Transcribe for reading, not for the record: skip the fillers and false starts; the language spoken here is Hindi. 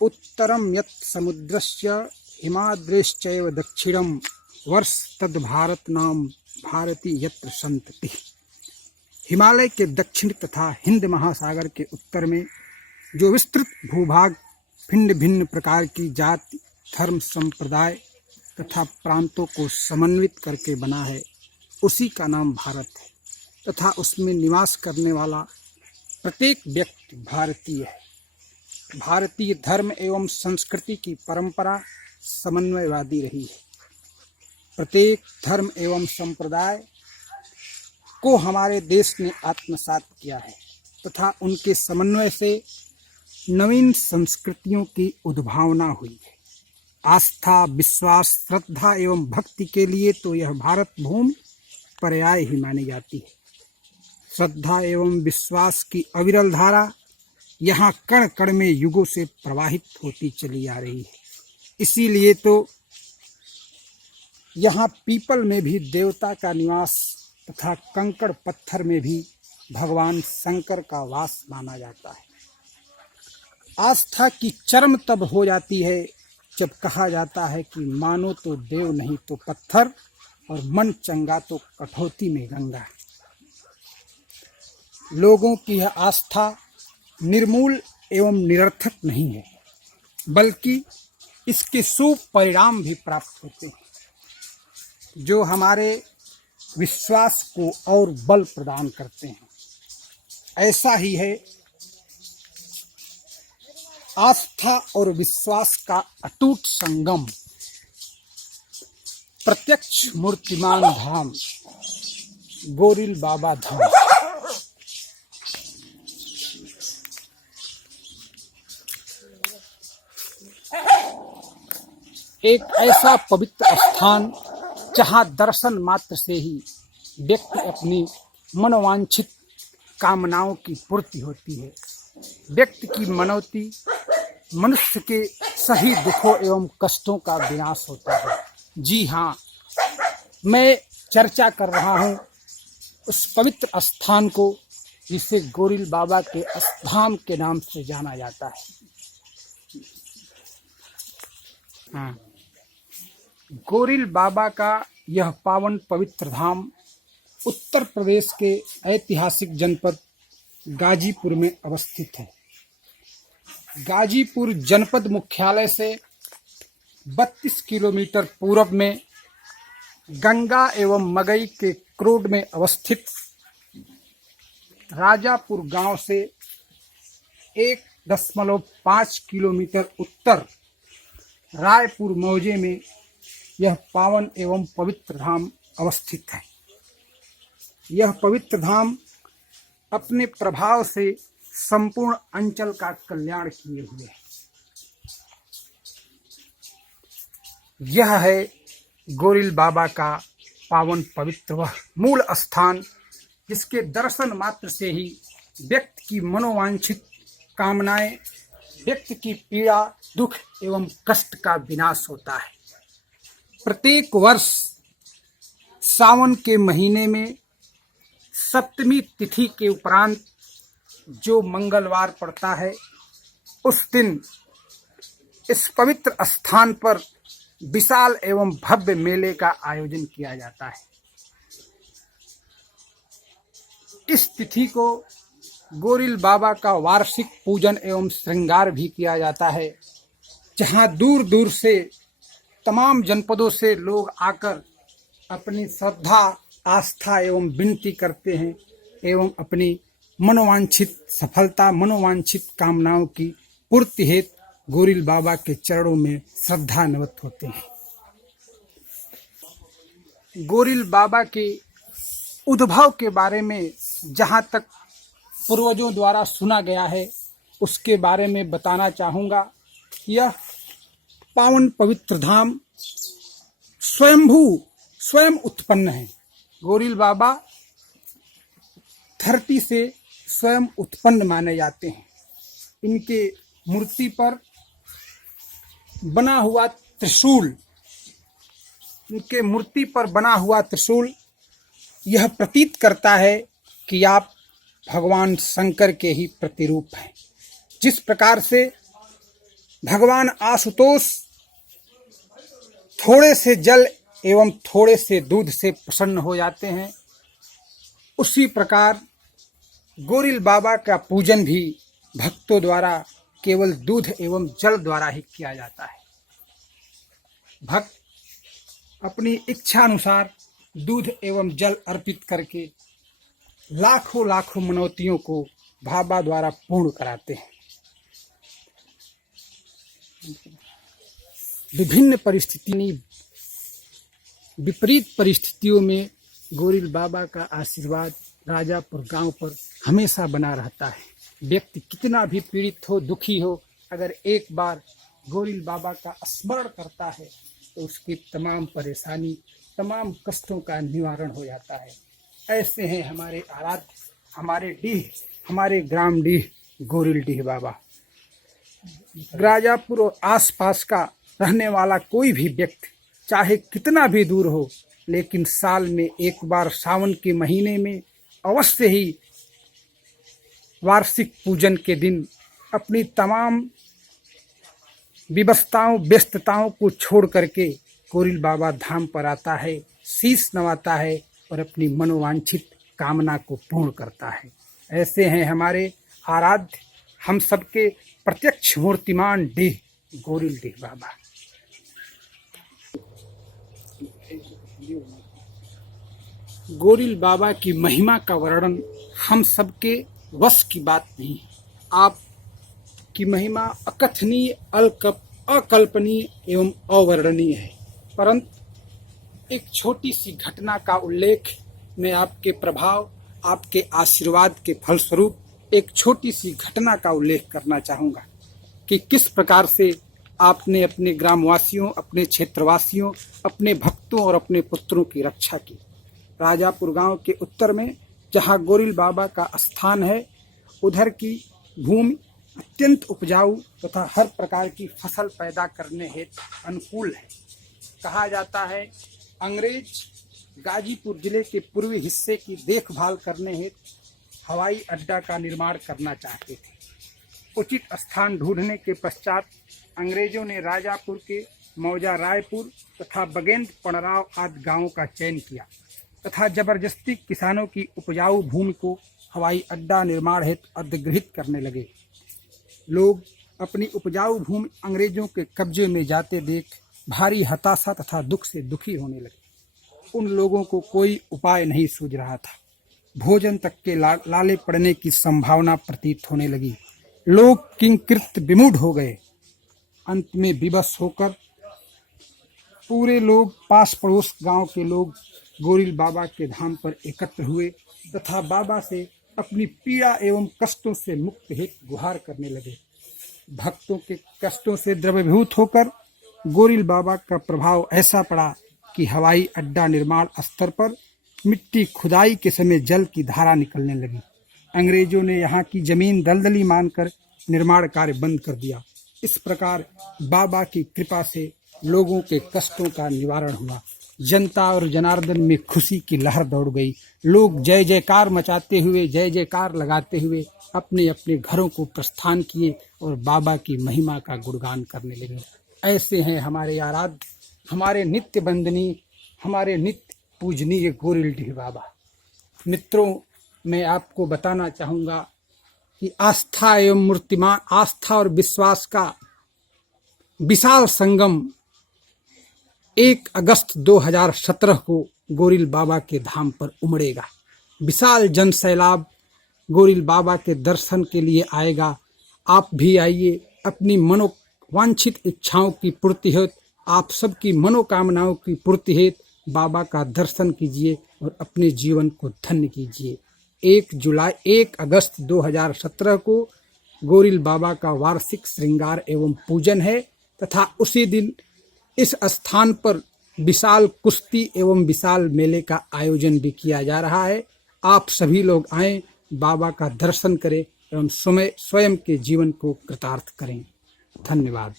उत्तरम यत् समुद्रस्य हिमाद्रेश्चैव दक्षिणम वर्ष तद भारत नाम भारती यत्र संतति। हिमालय के दक्षिण तथा हिंद महासागर के उत्तर में जो विस्तृत भूभाग भिन्न भिन्न प्रकार की जाति, धर्म, संप्रदाय तथा प्रांतों को समन्वित करके बना है, उसी का नाम भारत है तथा उसमें निवास करने वाला प्रत्येक व्यक्ति भारतीय है। भारतीय धर्म एवं संस्कृति की परंपरा समन्वयवादी रही है। प्रत्येक धर्म एवं संप्रदाय को हमारे देश ने आत्मसात किया है तथा उनके समन्वय से नवीन संस्कृतियों की उद्भावना हुई है। आस्था, विश्वास, श्रद्धा एवं भक्ति के लिए तो यह भारत भूमि पर्याय ही मानी जाती है। श्रद्धा एवं विश्वास की अविरल धारा यहाँ कण कण में युगों से प्रवाहित होती चली आ रही है। इसीलिए तो यहाँ पीपल में भी देवता का निवास तथा कंकड़ पत्थर में भी भगवान शंकर का वास माना जाता है। आस्था की चरम तब हो जाती है जब कहा जाता है कि मानो तो देव नहीं तो पत्थर और मन चंगा तो कठौती में गंगा। लोगों की यह आस्था निर्मूल एवं निरर्थक नहीं है, बल्कि इसके शुभ परिणाम भी प्राप्त होते हैं जो हमारे विश्वास को और बल प्रदान करते हैं। ऐसा ही है आस्था और विश्वास का अटूट संगम, प्रत्यक्ष मूर्तिमान धाम, गोरिल बाबा धाम। एक ऐसा पवित्र स्थान जहाँ दर्शन मात्र से ही व्यक्ति अपनी मनोवांछित कामनाओं की पूर्ति होती है। व्यक्ति की मनौती, मनुष्य के सभी दुखों एवं कष्टों का विनाश होता है। जी हाँ, मैं चर्चा कर रहा हूँ उस पवित्र स्थान को जिसे गोरिल बाबा के धाम के नाम से जाना जाता है। हाँ, गोरिल बाबा का यह पावन पवित्र धाम उत्तर प्रदेश के ऐतिहासिक जनपद गाजीपुर में अवस्थित है। गाजीपुर जनपद मुख्यालय से 32 किलोमीटर पूर्व में गंगा एवं मगई के क्रोड में अवस्थित राजापुर गांव से 1.5 किलोमीटर उत्तर रायपुर मौजे में यह पावन एवं पवित्र धाम अवस्थित है। यह पवित्र धाम अपने प्रभाव से संपूर्ण अंचल का कल्याण किए हुए है। यह है गोरिल बाबा का पावन पवित्र वह मूल स्थान जिसके दर्शन मात्र से ही व्यक्ति की मनोवांछित कामनाएं, व्यक्ति की पीड़ा, दुख एवं कष्ट का विनाश होता है। प्रत्येक वर्ष सावन के महीने में सप्तमी तिथि के उपरांत जो मंगलवार पड़ता है, उस दिन इस पवित्र स्थान पर विशाल एवं भव्य मेले का आयोजन किया जाता है। इस तिथि को गोरिल बाबा का वार्षिक पूजन एवं श्रृंगार भी किया जाता है, जहां दूर दूर से तमाम जनपदों से लोग आकर अपनी श्रद्धा, आस्था एवं विनती करते हैं एवं अपनी मनोवांछित सफलता, मनोवांछित कामनाओं की पूर्ति हेतु गोरिल बाबा के चरणों में श्रद्धान्वित होते हैं। गोरिल बाबा के उद्भव के बारे में जहाँ तक पूर्वजों द्वारा सुना गया है, उसके बारे में बताना चाहूँगा। यह पावन पवित्र धाम स्वयं उत्पन्न है। गोरिल बाबा धरती से स्वयं उत्पन्न माने जाते हैं। इनके मूर्ति पर बना हुआ त्रिशूल, यह प्रतीत करता है कि आप भगवान शंकर के ही प्रतिरूप हैं। जिस प्रकार से भगवान आशुतोष थोड़े से जल एवं थोड़े से दूध से प्रसन्न हो जाते हैं, उसी प्रकार गोरिल बाबा का पूजन भी भक्तों द्वारा केवल दूध एवं जल द्वारा ही किया जाता है। भक्त अपनी इच्छा अनुसार दूध एवं जल अर्पित करके लाखों लाखों मनौतियों को बाबा द्वारा पूर्ण कराते हैं। विभिन्न विपरीत परिस्थितियों में गोरिल बाबा का आशीर्वाद राजापुर गांव पर हमेशा बना रहता है। व्यक्ति कितना भी पीड़ित हो, दुखी हो, अगर एक बार गोरिल बाबा का स्मरण करता है तो उसकी तमाम परेशानी, तमाम कष्टों का निवारण हो जाता है। ऐसे हैं हमारे आराध्य, हमारे डीह, हमारे ग्राम डीह गोरिल डीह बाबा। राजापुर और आसपास का रहने वाला कोई भी व्यक्ति चाहे कितना भी दूर हो, लेकिन साल में एक बार सावन के महीने में अवश्य ही वार्षिक पूजन के दिन अपनी तमाम विवशताओं, व्यस्तताओं को छोड़ करके गोरिल बाबा धाम पर आता है, शीश नवाता है और अपनी मनोवांछित कामना को पूर्ण करता है। ऐसे हैं हमारे आराध्य, हम सबके प्रत्यक्ष मूर्तिमान डीह गोरिल डीह बाबा। गोरिल बाबा की महिमा का वर्णन हम सबके वश की बात नहीं है। आपकी महिमा अकथनीय, अकल्पनीय एवं अवर्णनीय है। परंतु एक छोटी सी घटना का उल्लेख मैं आपके प्रभाव, आपके आशीर्वाद के फलस्वरूप एक छोटी सी घटना का उल्लेख करना चाहूँगा कि किस प्रकार से आपने अपने ग्रामवासियों, अपने क्षेत्रवासियों, अपने भक्तों और अपने पुत्रों की रक्षा की। राजापुर गांव के उत्तर में जहां गोरिल बाबा का स्थान है, उधर की भूमि अत्यंत उपजाऊ तथा हर प्रकार की फसल पैदा करने हेतु अनुकूल है। कहा जाता है अंग्रेज गाजीपुर जिले के पूर्वी हिस्से की देखभाल करने हेतु हवाई अड्डा का निर्माण करना चाहते थे। उचित स्थान ढूंढने के पश्चात अंग्रेजों ने राजापुर के मौजा रायपुर तथा बगेंद्र पणराव आदि गांवों का चयन किया तथा जबरदस्ती किसानों की उपजाऊ भूमि को हवाई अड्डा निर्माण हेतु अधिग्रहित करने लगे। लोग अपनी उपजाऊ भूमि अंग्रेजों के कब्जे में जाते देख भारी हताशा तथा दुख से दुखी होने लगे। उन लोगों को कोई उपाय नहीं सूझ रहा था। भोजन तक के लाले पड़ने की संभावना प्रतीत होने लगी। लोग किंकृत विमूढ़ हो गए। अंत में विवश होकर पूरे लोग, पास पड़ोस गांव के लोग गोरिल बाबा के धाम पर एकत्र हुए तथा बाबा से अपनी पीड़ा एवं कष्टों से मुक्त हेतु गुहार करने लगे। भक्तों के कष्टों से द्रवीभूत होकर गोरिल बाबा का प्रभाव ऐसा पड़ा कि हवाई अड्डा निर्माण स्थल पर मिट्टी खुदाई के समय जल की धारा निकलने लगी। अंग्रेजों ने यहाँ की जमीन दलदली मानकर निर्माण कार्य बंद कर दिया। इस प्रकार बाबा की कृपा से लोगों के कष्टों का निवारण हुआ। जनता और जनार्दन में खुशी की लहर दौड़ गई। लोग जय जयकार मचाते हुए, जय जयकार लगाते हुए अपने अपने घरों को प्रस्थान किए और बाबा की महिमा का गुणगान करने लगे। ऐसे हैं हमारे आराध्य, हमारे नित्य बंदनीय, हमारे नित्य पूजनीय गोरिल डीह बाबा। मित्रों, मैं आपको बताना चाहूँगा कि आस्था एवं मूर्तिमान, आस्था और विश्वास का विशाल संगम 1 अगस्त 2017 को गोरिल बाबा के धाम पर उमड़ेगा। विशाल जन सैलाब गोरिल बाबा के दर्शन के लिए आएगा। आप भी आइए, अपनी मनोवांछित इच्छाओं की पूर्ति हेतु, आप सबकी मनोकामनाओं की पूर्ति हेतु बाबा का दर्शन कीजिए और अपने जीवन को धन्य कीजिए। 1 अगस्त 2017 को गोरिल बाबा का वार्षिक श्रृंगार एवं पूजन है तथा उसी दिन इस स्थान पर विशाल कुश्ती एवं विशाल मेले का आयोजन भी किया जा रहा है। आप सभी लोग आएं, बाबा का दर्शन करें एवं स्वयं के जीवन को कृतार्थ करें। धन्यवाद।